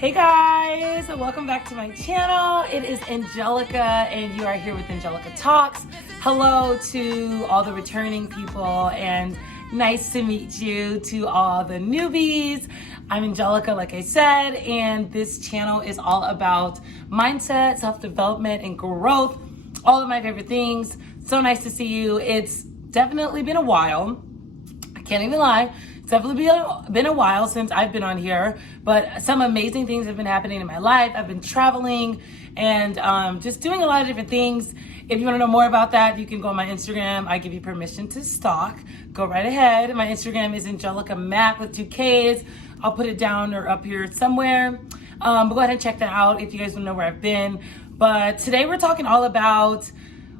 Hey guys, welcome back to my channel. It is Angelica and you are here with Angelica Talks. Hello to all the returning people and nice to meet you to all the newbies. I'm Angelica, like I said, and this channel is all about mindset, self-development, and growth. All of my favorite things. So nice to see you. It's definitely been a while. I can't even lie. It's definitely been a while since I've been on here, but some amazing things have been happening in my life. I've been traveling and just doing a lot of different things. If you want to know more about that, you can go on my Instagram. I give you permission to stalk. Go right ahead. My Instagram is Angelica Mac with 2 Ks. I'll put it down or up here somewhere. But go ahead and check that out if you guys want to know where I've been. But today we're talking all about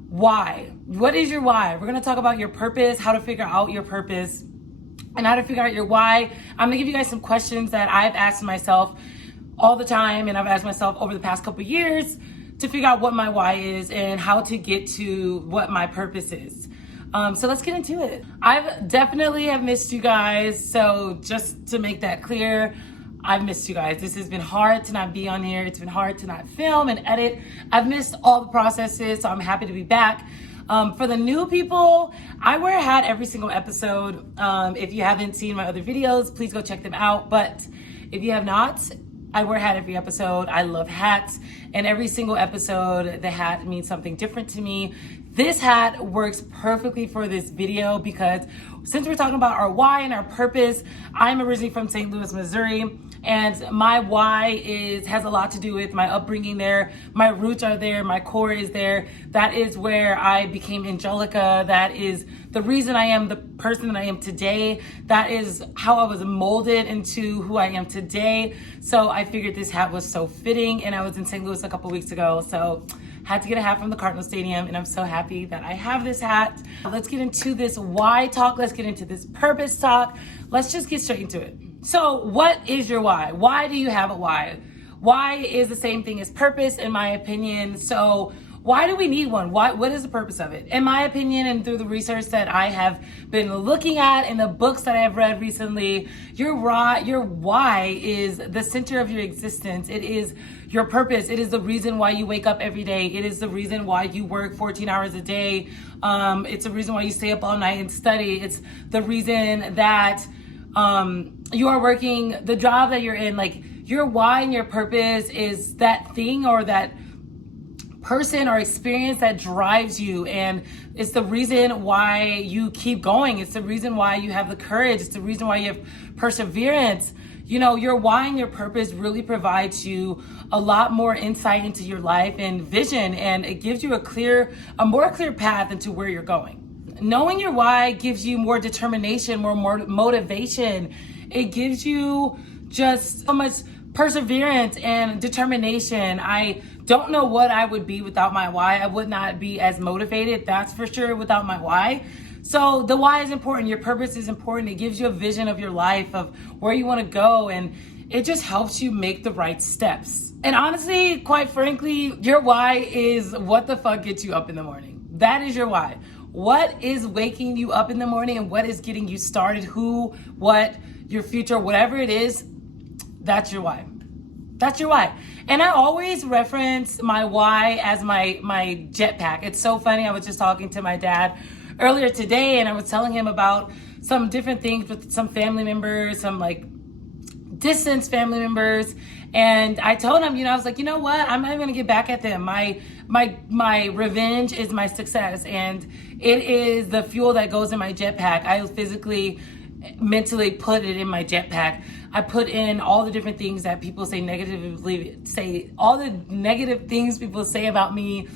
why. What is your why? We're going to talk about your purpose, how to figure out your purpose, and how to figure out your why. I'm gonna give you guys some questions that I've asked myself all the time, and I've asked myself over the past couple years to figure out what my why is and how to get to what my purpose is. So let's get into it. I've definitely have missed you guys. So just to make that clear, I've missed you guys. This has been hard to not be on here. It's been hard to not film and edit. I've missed all the processes, so I'm happy to be back. For the new people, I wear a hat every single episode. If you haven't seen my other videos, please go check them out. But if you have not, I wear a hat every episode. I love hats. And every single episode, the hat means something different to me. This hat works perfectly for this video because since we're talking about our why and our purpose, I'm originally from St. Louis, Missouri. And my why has a lot to do with my upbringing there. My roots are there. My core is there. That is where I became Angelica. That is the reason I am the person that I am today. That is how I was molded into who I am today. So I figured this hat was so fitting, and I was in St. Louis a couple weeks ago. So had to get a hat from the Cardinal Stadium, and I'm so happy that I have this hat. Let's get into this why talk. Let's get into this purpose talk. Let's just get straight into it. So what is your why? Why do you have a why? Why is the same thing as purpose, in my opinion. So why do we need one? What is the purpose of it? In my opinion, and through the research that I have been looking at and the books that I have read recently, your why is the center of your existence. It is your purpose. It is the reason why you wake up every day. It is the reason why you work 14 hours a day. It's the reason why you stay up all night and study. It's the reason that you are working the job that you're in. Like, your why and your purpose is that thing or that person or experience that drives you, and it's the reason why you keep going. It's the reason why you have the courage. It's the reason why you have perseverance. You know, your why and your purpose really provides you a lot more insight into your life and vision, and it gives you a more clear path into where you're going. Knowing your why gives you more determination, more motivation. It gives you just so much perseverance and determination. I don't know what I would be without my why. I would not be as motivated, that's for sure, without my why. So the why is important. Your purpose is important. It gives you a vision of your life, of where you want to go, and it just helps you make the right steps. And honestly, quite frankly, your why is what the fuck gets you up in the morning. That is your why. What is waking you up in the morning and what is getting you started? Who, what, your future, whatever it is, that's your why. That's your why. And I always reference my why as my jetpack. It's so funny. I was just talking to my dad earlier today, and I was telling him about some different things with some family members, some like distant family members. And I told him, I was like, you know what? I'm not even gonna get back at them. My revenge is my success, and it is the fuel that goes in my jetpack. I physically, mentally put it in my jetpack. I put in all the different things that people all the negative things people say about me,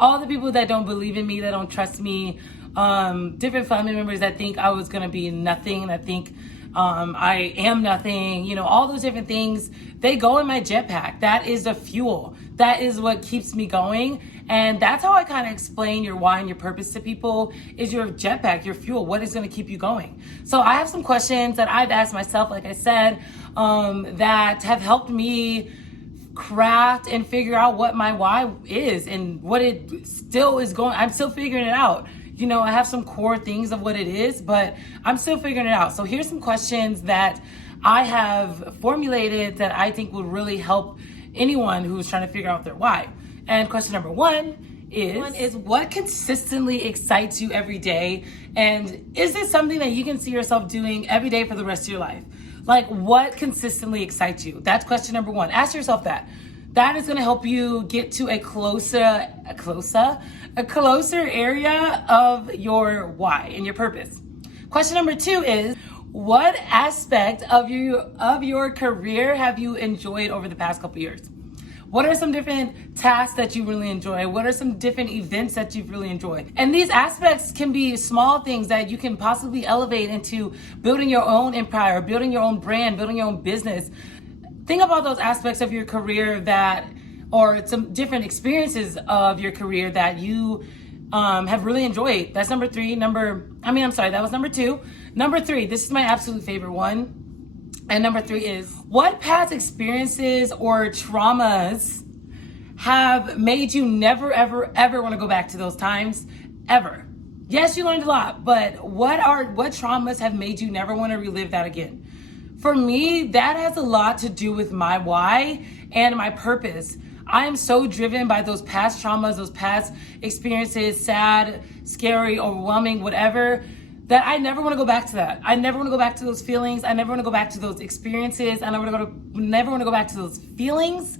all the people that don't believe in me, that don't trust me, different family members that think I was gonna be nothing, that think I am nothing, all those different things, they go in my jetpack. That is the fuel. That is what keeps me going. And that's how I kind of explain your why and your purpose to people, is your jetpack, your fuel. What is going to keep you going? So I have some questions that I've asked myself, like I said, that have helped me craft and figure out what my why is and what it still is going. I'm still figuring it out. I have some core things of what it is, but I'm still figuring it out. So here's some questions that I have formulated that I think would really help anyone who's trying to figure out their why. And question number one is what consistently excites you every day? And is this something that you can see yourself doing every day for the rest of your life? Like, what consistently excites you? That's question number one. Ask yourself that. That is going to help you get to a closer area of your why and your purpose. Question number two is, what aspect of your career have you enjoyed over the past couple years? What are some different tasks that you really enjoy? What are some different events that you've really enjoyed? And these aspects can be small things that you can possibly elevate into building your own empire, building your own brand, building your own business. Think about those aspects of your career or some different experiences of your career that you have really enjoyed. That's number three. That was number two. Number three, this is my absolute favorite one. And number three is, what past experiences or traumas have made you never, ever, ever want to go back to those times? Ever. Yes, you learned a lot, but what traumas have made you never want to relive that again? For me, that has a lot to do with my why and my purpose. I am so driven by those past traumas, those past experiences, sad, scary, overwhelming, whatever, that I never want to go back to that. I never want to go back to those feelings. I never want to go back to those experiences. I never want to go back to those feelings.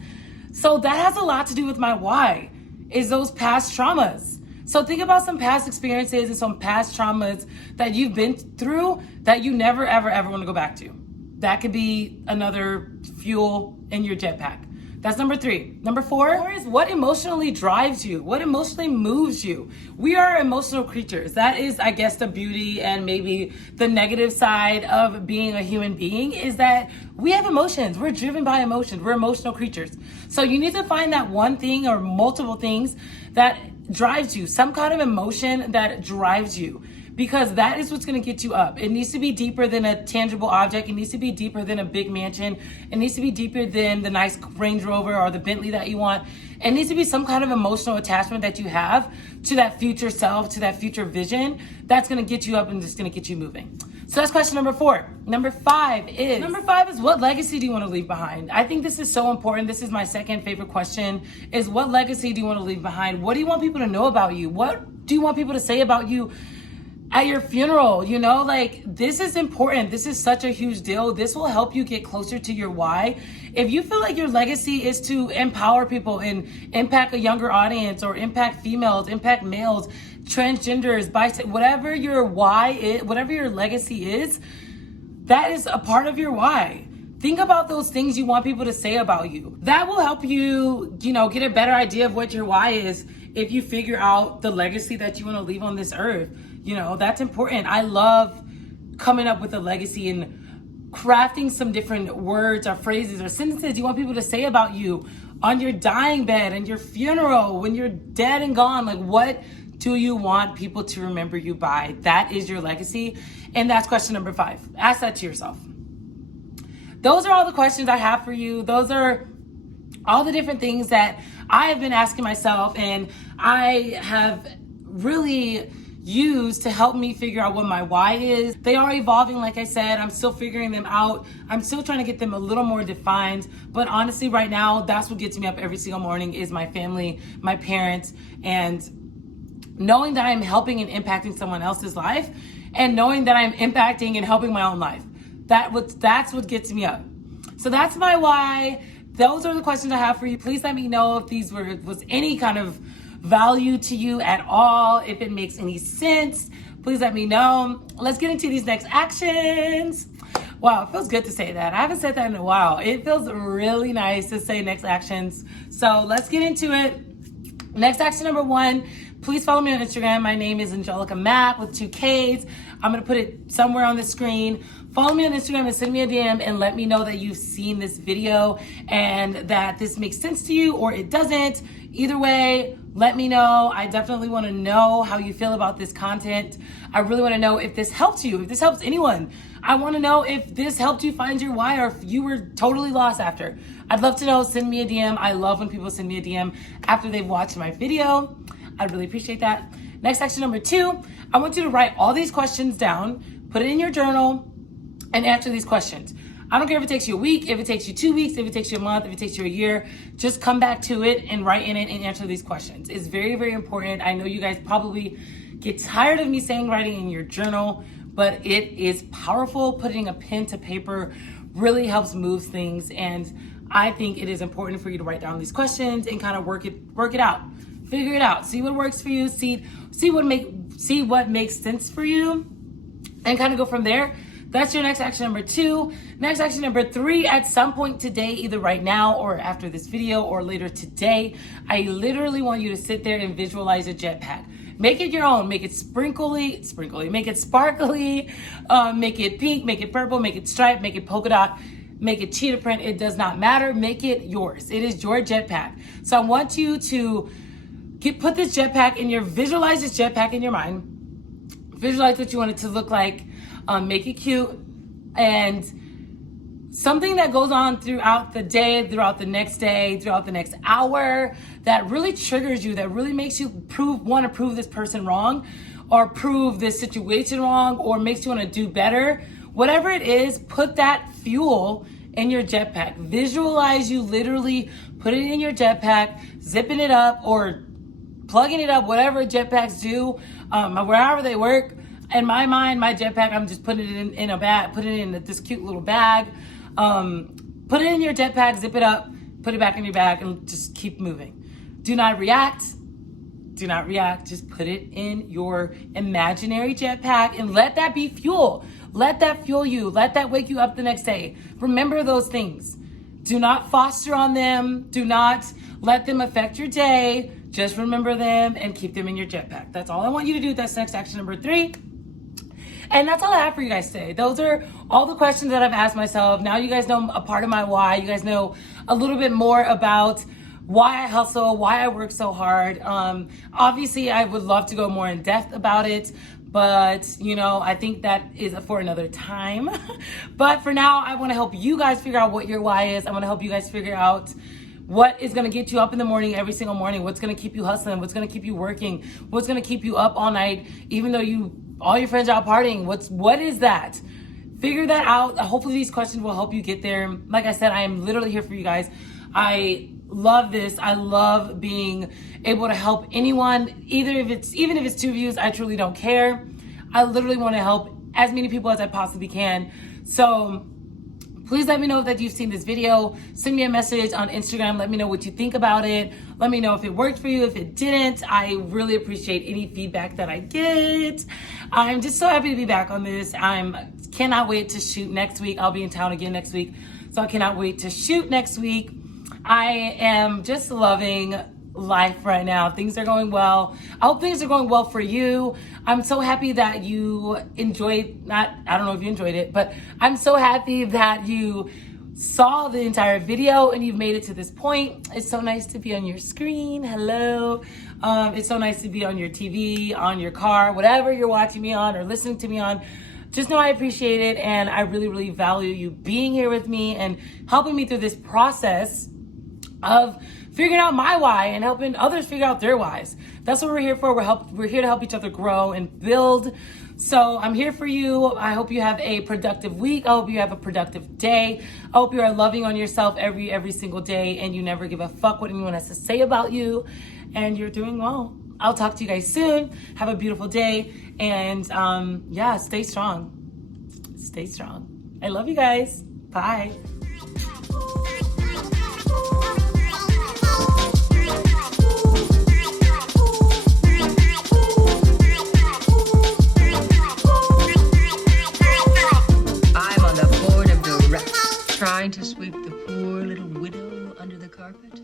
So that has a lot to do with my why, is those past traumas. So think about some past experiences and some past traumas that you've been through that you never, ever, ever want to go back to. That could be another fuel in your jetpack. That's number three. Number four is, what emotionally drives you? What emotionally moves you? We are emotional creatures. That is, I guess, the beauty and maybe the negative side of being a human being, is that we have emotions. We're driven by emotions. We're emotional creatures. So you need to find that one thing or multiple things that drives you, some kind of emotion that drives you. Because that is what's going to get you up. It needs to be deeper than a tangible object. It needs to be deeper than a big mansion. It needs to be deeper than the nice Range Rover or the Bentley that you want. It needs to be some kind of emotional attachment that you have to that future self, to that future vision. That's going to get you up and just going to get you moving. So that's question number four. Number five is, what legacy do you want to leave behind? I think this is so important. This is my second favorite question, is what legacy do you want to leave behind? What do you want people to know about you? What do you want people to say about you at your funeral? You know, like, this is important. This is such a huge deal. This will help you get closer to your why. If you feel like your legacy is to empower people and impact a younger audience, or impact females, impact males, transgenders, bisexual, whatever your why is, whatever your legacy is, that is a part of your why. Think about those things you want people to say about you. That will help you, get a better idea of what your why is if you figure out the legacy that you want to leave on this earth. That's important. I love coming up with a legacy and crafting some different words or phrases or sentences you want people to say about you on your dying bed and your funeral, when you're dead and gone. Like, what do you want people to remember you by? That is your legacy. And that's question number five. Ask that to yourself. Those are all the questions I have for you. Those are all the different things that I have been asking myself, and I have really used to help me figure out what my why is. They are evolving, like I said. I'm still figuring them out. I'm still trying to get them a little more defined. But honestly, right now, that's what gets me up every single morning, is my family, my parents, and knowing that I'm helping and impacting someone else's life, and knowing that I'm impacting and helping my own life. That's what gets me up. So that's my why. Those are the questions I have for you. Please let me know if these was any kind of value to you at all. If it makes any sense, please let me know. Let's get into these next actions. Wow, it feels good to say that. I haven't said that in a while. It feels really nice to say next actions. So let's get into it. Next action number one, please follow me on Instagram. My name is Angelica Mack with 2 Ks. I'm going to put it somewhere on the screen. Follow me on Instagram and send me a DM and let me know that you've seen this video and that this makes sense to you or it doesn't. Either way, let me know. I definitely want to know how you feel about this content. I really want to know if this helps you, if this helps anyone. I want to know if this helped you find your why, or if you were totally lost after. I'd love to know. Send me a DM. I love when people send me a DM after they've watched my video. I'd really appreciate that. Next section number 2, I want you to write all these questions down, put it in your journal, and answer these questions. I don't care if it takes you a week, if it takes you 2 weeks, if it takes you a month, if it takes you a year, just come back to it and write in it and answer these questions. It's very, very important. I know you guys probably get tired of me saying writing in your journal, but it is powerful. Putting a pen to paper really helps move things, and I think it is important for you to write down these questions and kind of work it out. Figure it out. See what works for you. See what makes sense for you, and kind of go from there. That's your next action number 2. Next action number 3, at some point today, either right now or after this video or later today, I literally want you to sit there and visualize a jetpack. Make it your own. Make it sprinkly, make it sparkly, make it pink, make it purple, make it striped, make it polka dot, make it cheetah print. It does not matter. Make it yours. It is your jetpack. So I want you to put this jetpack in visualize this jetpack in your mind. Visualize what you want it to look like. Make it cute, and something that goes on throughout the day, throughout the next day, throughout the next hour, that really triggers you, that really makes you want to prove this person wrong, or prove this situation wrong, or makes you want to do better. Whatever it is, put that fuel in your jetpack. Visualize you literally put it in your jetpack, zipping it up or plugging it up, whatever jetpacks do, wherever they work. In my mind, my jetpack, I'm just putting it in a bag, putting it in this cute little bag. Put it in your jetpack, zip it up, put it back in your bag, and just keep moving. Do not react. Do not react. Just put it in your imaginary jetpack and let that be fuel. Let that fuel you. Let that wake you up the next day. Remember those things. Do not foster on them. Do not let them affect your day. Just remember them and keep them in your jetpack. That's all I want you to do. That's next action number 3. And that's all I have for you guys today. Those are all the questions that I've asked myself. Now you guys know a part of my why. You guys know a little bit more about why I hustle, why I work so hard. Obviously, I would love to go more in depth about it, but I think that is for another time. But for now, I want to help you guys figure out what your why is. I want to help you guys figure out what is going to get you up in the morning, every single morning. What's going to keep you hustling? What's going to keep you working? What's going to keep you up all night, even though all your friends are out partying? What is that? Figure that out. Hopefully these questions will help you get there. Like I said, I am literally here for you guys. I love this. I love being able to help anyone, even if it's 2 views. I truly don't care. I literally want to help as many people as I possibly can. So please let me know that you've seen this video. Send me a message on Instagram. Let me know what you think about it. Let me know if it worked for you, if it didn't. I really appreciate any feedback that I get. I'm just so happy to be back on this. Cannot wait to shoot next week. I'll be in town again next week, so I cannot wait to shoot next week. I am just loving life right now. Things are going well. I hope things are going well for you. I'm so happy that you I don't know if you enjoyed it, but I'm so happy that you saw the entire video and you've made it to this point. It's so nice to be on your screen. Hello. It's so nice to be on your TV, on your car, whatever you're watching me on or listening to me on. Just know I appreciate it, and I really, really value you being here with me and helping me through this process of figuring out my why and helping others figure out their whys. That's what we're here for. We're here to help each other grow and build. So I'm here for you. I hope you have a productive week. I hope you have a productive day. I hope you are loving on yourself every single day, and you never give a fuck what anyone has to say about you, and you're doing well. I'll talk to you guys soon. Have a beautiful day, and stay strong. Stay strong. I love you guys. Bye. Trying to sweep the poor little widow under the carpet.